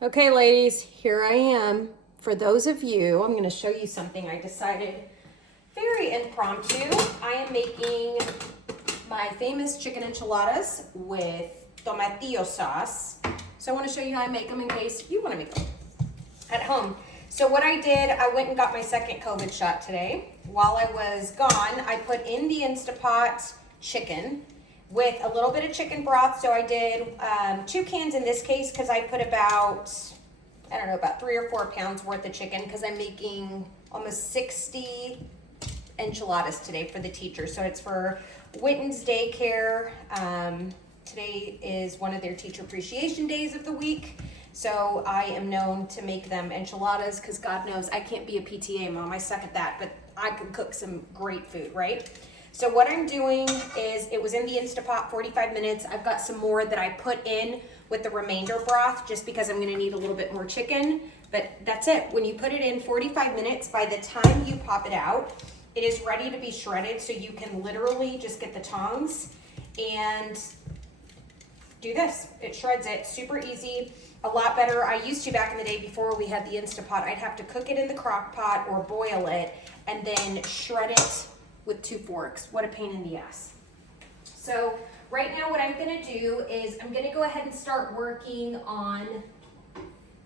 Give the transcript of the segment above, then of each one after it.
Okay, ladies, here I am. For those of you, I'm going to show you something I decided very impromptu. I am making my famous chicken enchiladas with tomatillo sauce. So I want to show you how I make them in case you want to make them at home. So what I did, I went and got my second COVID shot today. While I was gone, I put in the Instapot chicken with a little bit of chicken broth. So I did 2 cans in this case because I put about 3 or 4 pounds worth of chicken because I'm making almost 60 enchiladas today for the teachers. So it's for Witten's daycare. Today is one of their teacher appreciation days of the week. So I am known to make them enchiladas because God knows I can't be a PTA mom. I suck at that, but I can cook some great food, right? So what I'm doing is, it was in the Instapot 45 minutes. I've got some more that I put in with the remainder broth just because I'm gonna need a little bit more chicken, but that's it. When you put it in 45 minutes, by the time you pop it out, it is ready to be shredded, so you can literally just get the tongs and do this. It shreds it, super easy, a lot better. I used to back in the day before we had the Instapot, I'd have to cook it in the crock pot or boil it and then shred it with 2 forks. What a pain in the ass. So right now what I'm gonna do is I'm gonna go ahead and start working on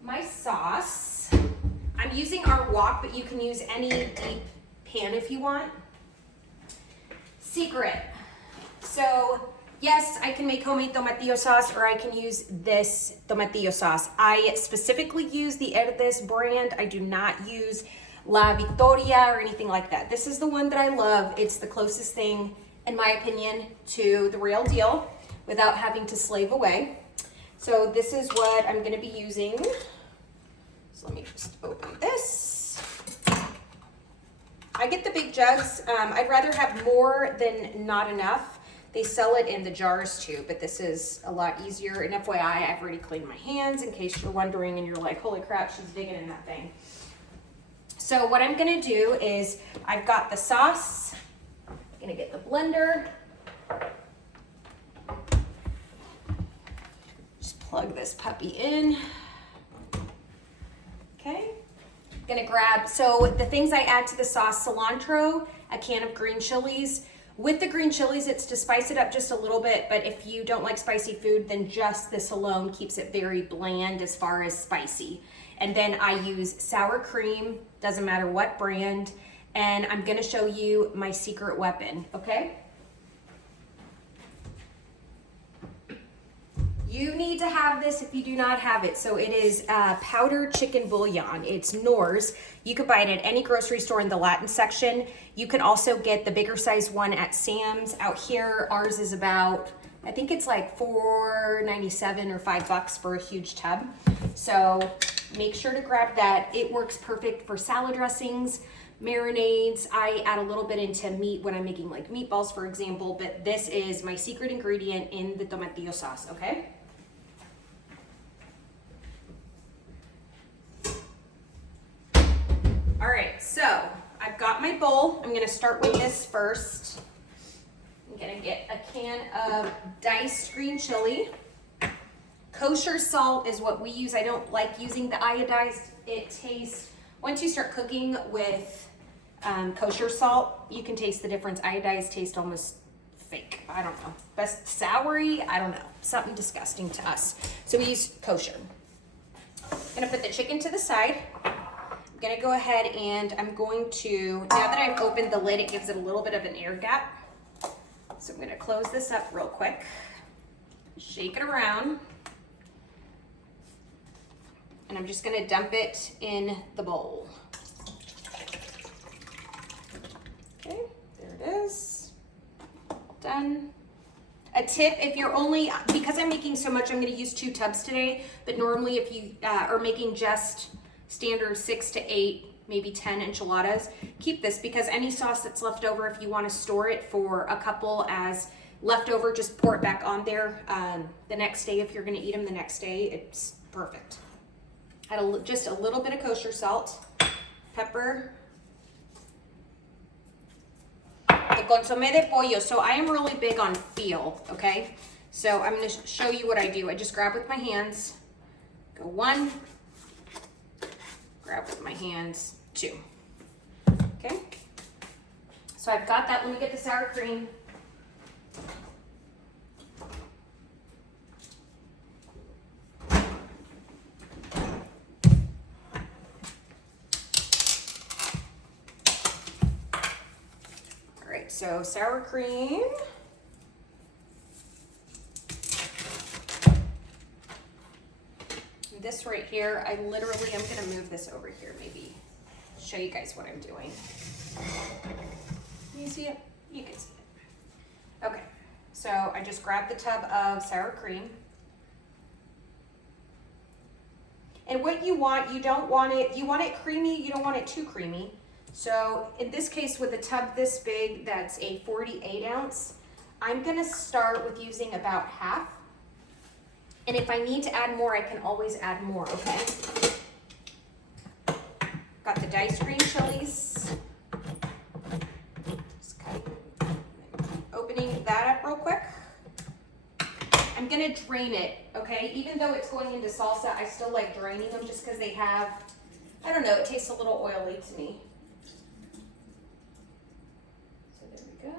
my sauce. I'm using our wok, but you can use any deep pan if you want. Secret. So yes, I can make homemade tomatillo sauce, or I can use this tomatillo sauce. I specifically use the Herdes brand. I do not use La Victoria or anything like that. This is the one that I love. It's the closest thing, in my opinion, to the real deal without having to slave away. So this is what I'm gonna be using. So let me just open this. I get the big jugs. I'd rather have more than not enough. They sell it in the jars too, but this is a lot easier. And FYI, I've already cleaned my hands in case you're wondering and you're like, holy crap, she's digging in that thing. So what I'm gonna do is, I've got the sauce. I'm gonna get the blender. Just plug this puppy in. Okay. Gonna grab, so the things I add to the sauce: cilantro, a can of green chilies. With the green chilies, it's to spice it up just a little bit, but if you don't like spicy food, then just this alone keeps it very bland as far as spicy. And then I use sour cream, doesn't matter what brand, and I'm gonna show you my secret weapon, okay? You need to have this if you do not have it. So it is powdered chicken bouillon. It's Knorr's. You could buy it at any grocery store in the Latin section. You can also get the bigger size one at Sam's. Out here, ours is about, I think it's like $4.97 or $5 for a huge tub. So make sure to grab that. It works perfect for salad dressings, marinades. I add a little bit into meat when I'm making like meatballs, for example, but this is my secret ingredient in the tomatillo sauce, okay? All right, so I've got my bowl. I'm gonna start with this first. I'm gonna get a can of diced green chili. Kosher salt is what we use. I don't like using the iodized. It tastes, once you start cooking with kosher salt, you can taste the difference. Iodized tastes almost fake. I don't know. Best soury, I don't know. Something disgusting to us. So we use kosher. I'm gonna put the chicken to the side. I'm gonna go ahead and I'm going to, now that I've opened the lid, it gives it a little bit of an air gap. So I'm gonna close this up real quick. Shake it around. And I'm just gonna dump it in the bowl. Okay, there it is. Done. A tip, if you're only, because I'm making so much, I'm gonna use 2 tubs today, but normally if you are making just standard 6 to 8, maybe 10 enchiladas, keep this, because any sauce that's left over, if you wanna store it for a couple as leftover, just pour it back on there the next day. If you're gonna eat them the next day, it's perfect. Add just a little bit of kosher salt, pepper, the consomme de pollo. So I am really big on feel, okay? So I'm gonna show you what I do. I just grab with my hands, Go 1, grab with my hands 2. Okay, so I've got that. Let me get the sour cream. All right, so sour cream. This right here, I'm gonna move this over here, maybe show you guys what I'm doing. Can you see it? You can see it. Okay, so I just grabbed the tub of sour cream. And what you want, you want it creamy, you don't want it too creamy. So in this case, with a tub this big, that's a 48 ounce, I'm gonna start with using about half. And if I need to add more, I can always add more, okay? Got the diced green chilies. Just opening that up real quick. I'm gonna drain it, okay? Even though it's going into salsa, I still like draining them just because they have, I don't know, it tastes a little oily to me. So there we go.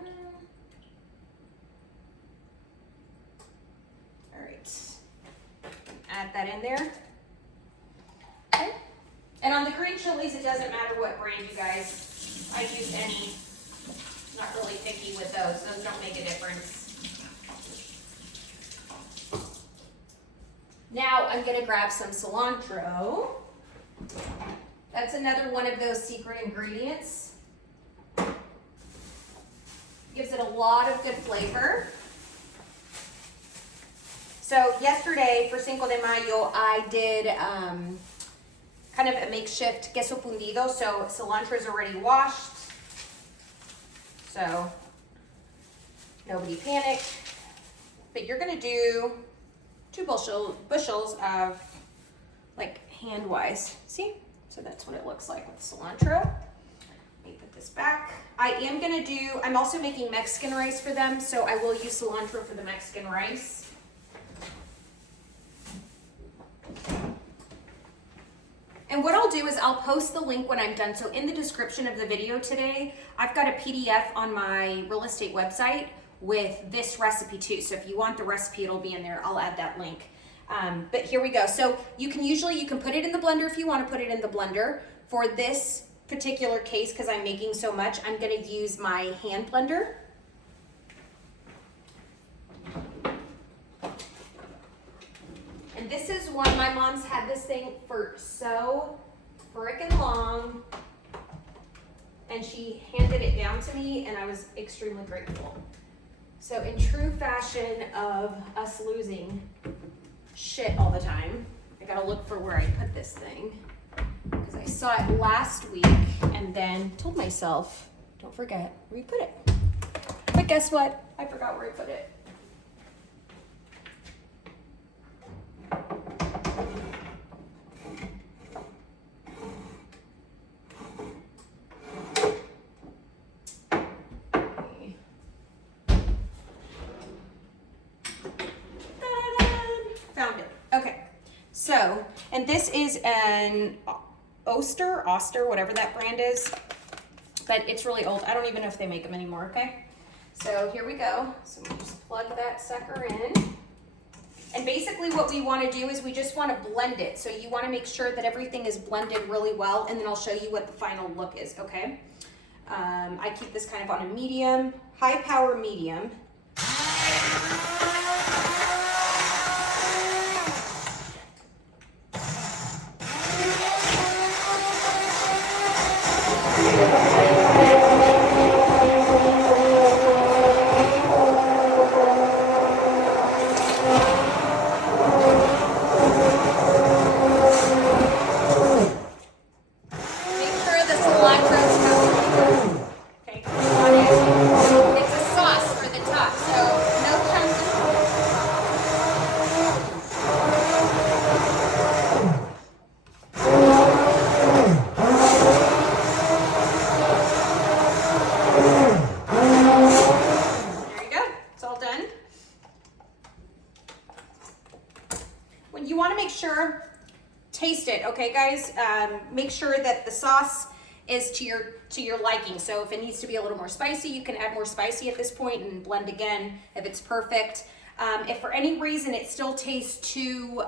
All right. Add that in there. Okay. And on the green chilies, it doesn't matter what brand, you guys. I use any. Not really picky with those. Those don't make a difference. Now I'm gonna grab some cilantro. That's another one of those secret ingredients. Gives it a lot of good flavor. So yesterday for Cinco de Mayo, I did kind of a makeshift queso fundido. So cilantro is already washed. So nobody panic. But you're gonna do 2 bushels of like hand-wise. See? So that's what it looks like with cilantro. Let me put this back. I'm also making Mexican rice for them. So I will use cilantro for the Mexican rice. And what I'll do is I'll post the link when I'm done. So in the description of the video today, I've got a PDF on my real estate website with this recipe too. So if you want the recipe, it'll be in there. I'll add that link. But here we go. So you can put it in the blender if you want to put it in the blender. For this particular case, because I'm making so much, I'm going to use my hand blender. And this is one, my mom's had this thing for so frickin' long, and she handed it down to me, and I was extremely grateful. So in true fashion of us losing shit all the time, I gotta look for where I put this thing, because I saw it last week and then told myself, don't forget where you put it. But guess what? I forgot where I put it. Found it. Okay. So, and this is an Oster, whatever that brand is, but it's really old. I don't even know if they make them anymore, okay? So here we go. So we just plug that sucker in. And basically what we want to do is we just want to blend it. So you want to make sure that everything is blended really well, and then I'll show you what the final look is, okay? I keep this kind of on a medium, high power medium. taste it, okay guys? Make sure that the sauce is to your liking. So if it needs to be a little more spicy, you can add more spicy at this point and blend again if it's perfect. If for any reason it still tastes too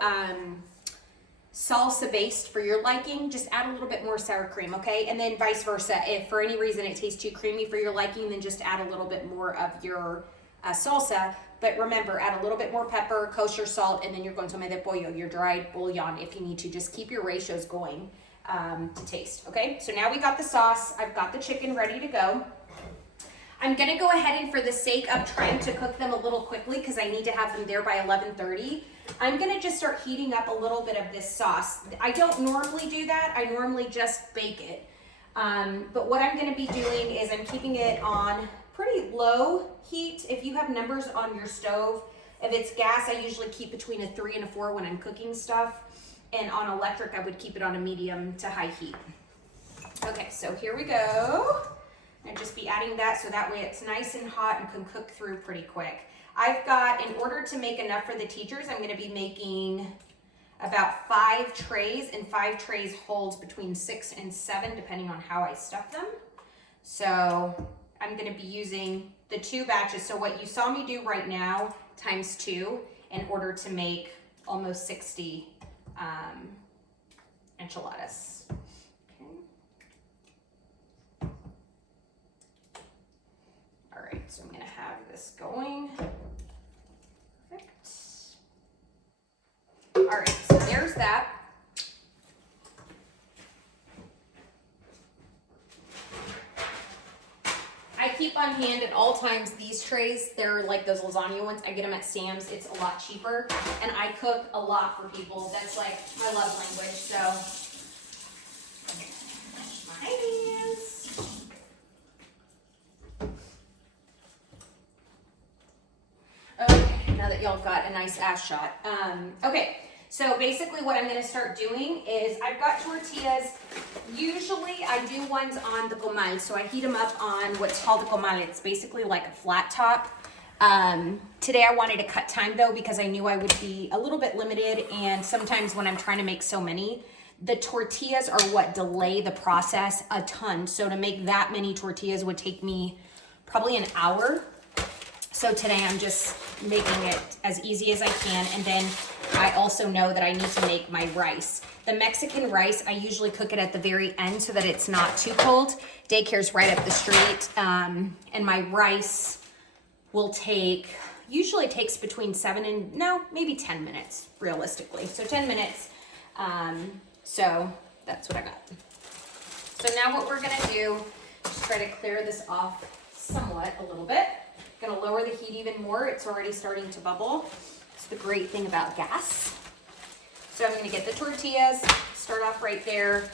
salsa based for your liking, just add a little bit more sour cream, okay? And then vice versa. If for any reason it tastes too creamy for your liking, then just add a little bit more of your salsa. But remember, add a little bit more pepper, kosher salt, and then you're going to de pollo, your dried bouillon, if you need to. Just keep your ratios going to taste, okay? So now we got the sauce. I've got the chicken ready to go. I'm gonna go ahead and for the sake of trying to cook them a little quickly, because I need to have them there by 11:30, I'm gonna just start heating up a little bit of this sauce. I don't normally do that. I normally just bake it. But what I'm gonna be doing is I'm keeping it on pretty low heat. If you have numbers on your stove, if it's gas, I usually keep between a 3 and a 4 when I'm cooking stuff. And on electric, I would keep it on a medium to high heat. Okay, so here we go. And just be adding that so that way it's nice and hot and can cook through pretty quick. I've got, in order to make enough for the teachers, I'm gonna be making about 5 trays, and 5 trays holds between 6 and 7, depending on how I stuff them. So I'm gonna be using the 2 batches. So what you saw me do right now, times 2, in order to make almost 60 enchiladas. So I'm gonna have this going. Perfect. All right, so there's that. I keep on hand at all times these trays. They're like those lasagna ones. I get them at Sam's. It's a lot cheaper, and I cook a lot for people. That's like my love language. So wash my hands. Okay, now that y'all got a nice ass shot. Okay, so basically what I'm gonna start doing is I've got tortillas. Usually I do ones on the comal, so I heat them up on what's called the comal. It's basically like a flat top. Today I wanted to cut time though, because I knew I would be a little bit limited, and sometimes when I'm trying to make so many, the tortillas are what delay the process a ton. So to make that many tortillas would take me probably an hour. So today I'm just making it as easy as I can, and then I also know that I need to make my rice. The Mexican rice, I usually cook it at the very end so that it's not too cold. Daycare's right up the street, and my rice will usually takes between 7 and, maybe 10 minutes, realistically. So 10 minutes, so that's what I got. So now what we're gonna do, just try to clear this off somewhat a little bit. Gonna lower the heat even more. It's already starting to bubble. It's the great thing about gas. So I'm gonna get the tortillas, start off right there.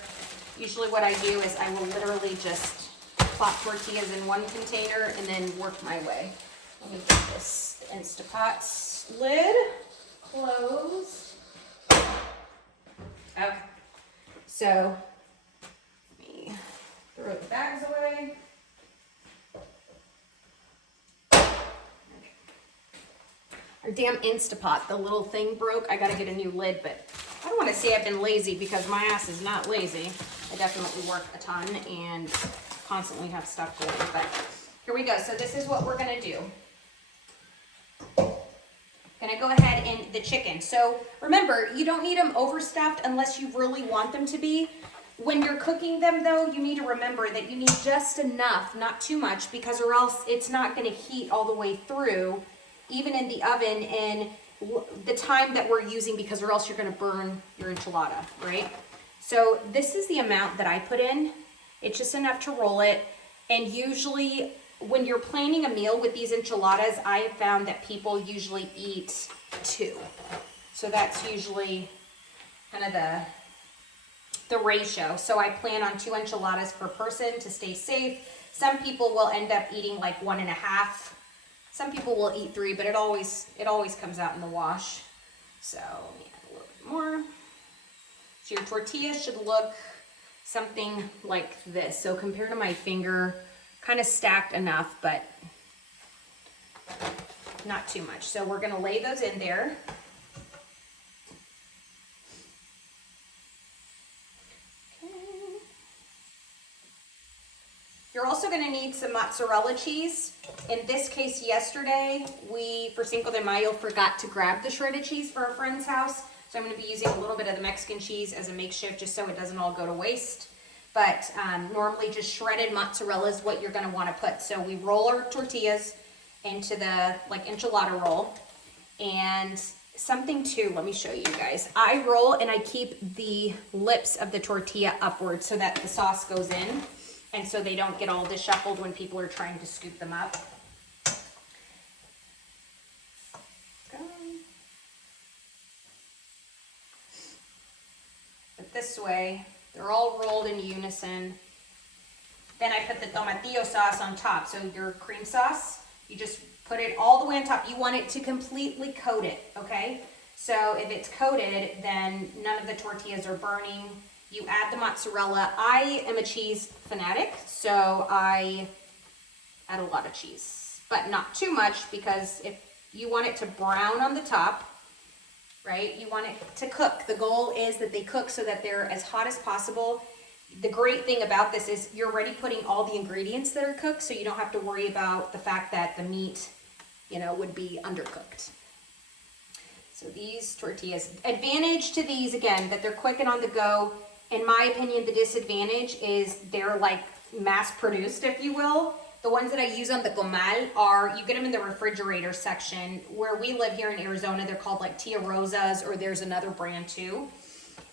Usually what I do is I will literally just plop tortillas in one container and then work my way. Let me get this Instapot lid closed. Okay, so let me throw the bags away. Our damn Instapot, the little thing broke. I gotta get a new lid, but I don't wanna say I've been lazy, because my ass is not lazy. I definitely work a ton and constantly have stuff going, but here we go. So this is what we're gonna do. Gonna go ahead and the chicken. So remember, you don't need them overstuffed unless you really want them to be. When you're cooking them though, you need to remember that you need just enough, not too much, because or else it's not gonna heat all the way through, even in the oven, and the time that we're using, because or else you're gonna burn your enchilada, right? So this is the amount that I put in. It's just enough to roll it. And usually when you're planning a meal with these enchiladas, I have found that people usually eat 2. So that's usually kind of the ratio. So I plan on 2 enchiladas per person to stay safe. Some people will end up eating like 1.5. Some people will eat 3, but it always comes out in the wash. So let me add a little bit more. So your tortilla should look something like this. So compared to my finger, kind of stacked enough, but not too much. So we're gonna lay those in there. You're also gonna need some mozzarella cheese. In this case, yesterday, we, for Cinco de Mayo, forgot to grab the shredded cheese for a friend's house. So I'm gonna be using a little bit of the Mexican cheese as a makeshift just so it doesn't all go to waste. But normally just shredded mozzarella is what you're gonna wanna put. So we roll our tortillas into the like enchilada roll. And something too, let me show you guys. I roll and I keep the lips of the tortilla upward so that the sauce goes in and so they don't get all disheveled when people are trying to scoop them up. But this way, they're all rolled in unison. Then I put the tomatillo sauce on top. So your cream sauce, you just put it all the way on top. You want it to completely coat it, okay? So if it's coated, then none of the tortillas are burning. You add the mozzarella. I am a cheese fanatic, so I add a lot of cheese, but not too much because if you want it to brown on the top, right? You want it to cook. The goal is that they cook so that they're as hot as possible. The great thing about this is you're already putting all the ingredients that are cooked, so you don't have to worry about the fact that the meat, you know, would be undercooked. So these tortillas, advantage to these, again, that they're quick and on the go. In my opinion, the disadvantage is they're like mass produced, if you will. The ones that I use on the comal are, you get them in the refrigerator section. Where we live here in Arizona, they're called like Tia Rosas, or there's another brand too.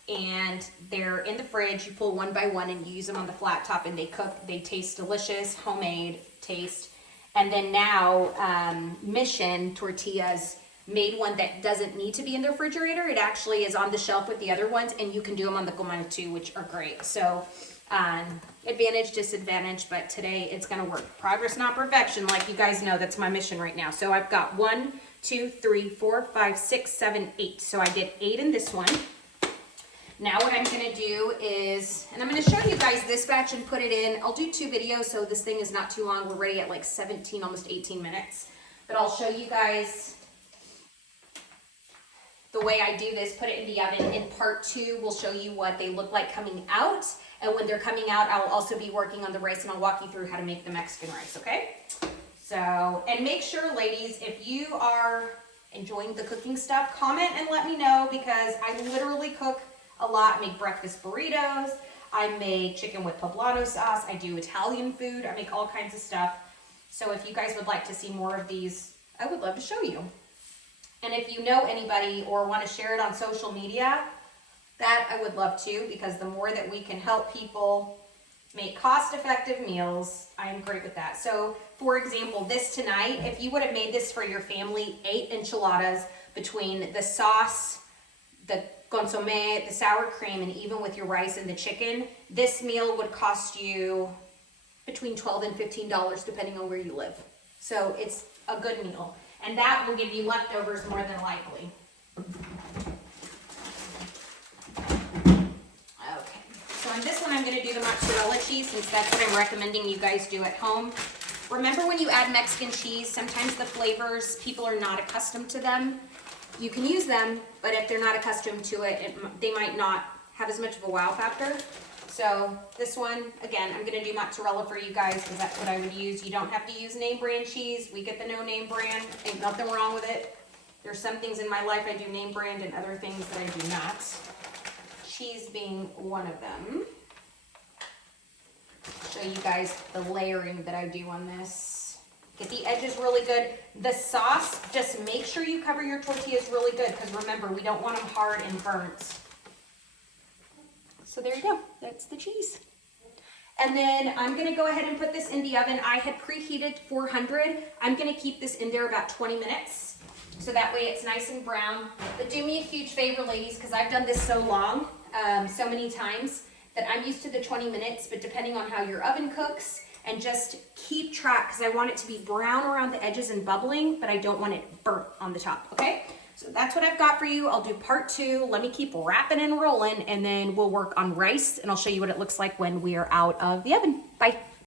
And they're in the fridge, you pull one by one and you use them on the flat top and they cook, they taste delicious, homemade taste. And then now, Mission Tortillas made one that doesn't need to be in the refrigerator. It actually is on the shelf with the other ones and you can do them on the comal too, which are great. So advantage, disadvantage, but today it's gonna work. Progress, not perfection, like you guys know, that's my mission right now. So I've got 1, 2, 3, 4, 5, 6, 7, 8. So I did 8 in this one. Now what I'm gonna do is, and I'm gonna show you guys this batch and put it in. I'll do 2 videos so this thing is not too long. We're ready at like 17, almost 18 minutes. But I'll show you guys the way I do this, put it in the oven. In part 2, we'll show you what they look like coming out. And when they're coming out, I'll also be working on the rice and I'll walk you through how to make the Mexican rice, okay? So, and make sure, ladies, if you are enjoying the cooking stuff, comment and let me know because I literally cook a lot. I make breakfast burritos. I make chicken with poblano sauce. I do Italian food. I make all kinds of stuff. So if you guys would like to see more of these, I would love to show you. And if you know anybody or want to share it on social media, that I would love to, because the more that we can help people make cost-effective meals, I am great with that. So for example, this tonight, if you would have made this for your family, 8 enchiladas between the sauce, the consomme, the sour cream, and even with your rice and the chicken, this meal would cost you between $12 and $15 depending on where you live. So it's a good meal. And that will give you leftovers more than likely. Okay, so on this one I'm gonna do the mozzarella cheese since that's what I'm recommending you guys do at home. Remember when you add Mexican cheese, sometimes the flavors, people are not accustomed to them. You can use them, but if they're not accustomed to it, they might not have as much of a wow factor. So this one, again, I'm gonna do mozzarella for you guys because that's what I would use. You don't have to use name brand cheese. We get the no name brand, ain't nothing wrong with it. There's some things in my life I do name brand and other things that I do not. Cheese being one of them. Show you guys the layering that I do on this. Get the edges really good. The sauce, just make sure you cover your tortillas really good because remember, we don't want them hard and burnt. So there you go, that's the cheese. And then I'm gonna go ahead and put this in the oven. I had preheated 400. I'm gonna keep this in there about 20 minutes. So that way it's nice and brown. But do me a huge favor, ladies, because I've done this so long, so many times, that I'm used to the 20 minutes, but depending on how your oven cooks, and just keep track, because I want it to be brown around the edges and bubbling, but I don't want it burnt on the top, okay? So that's what I've got for you. I'll do part 2. Let me keep wrapping and rolling, and then we'll work on rice, and I'll show you what it looks like when we are out of the oven. Bye.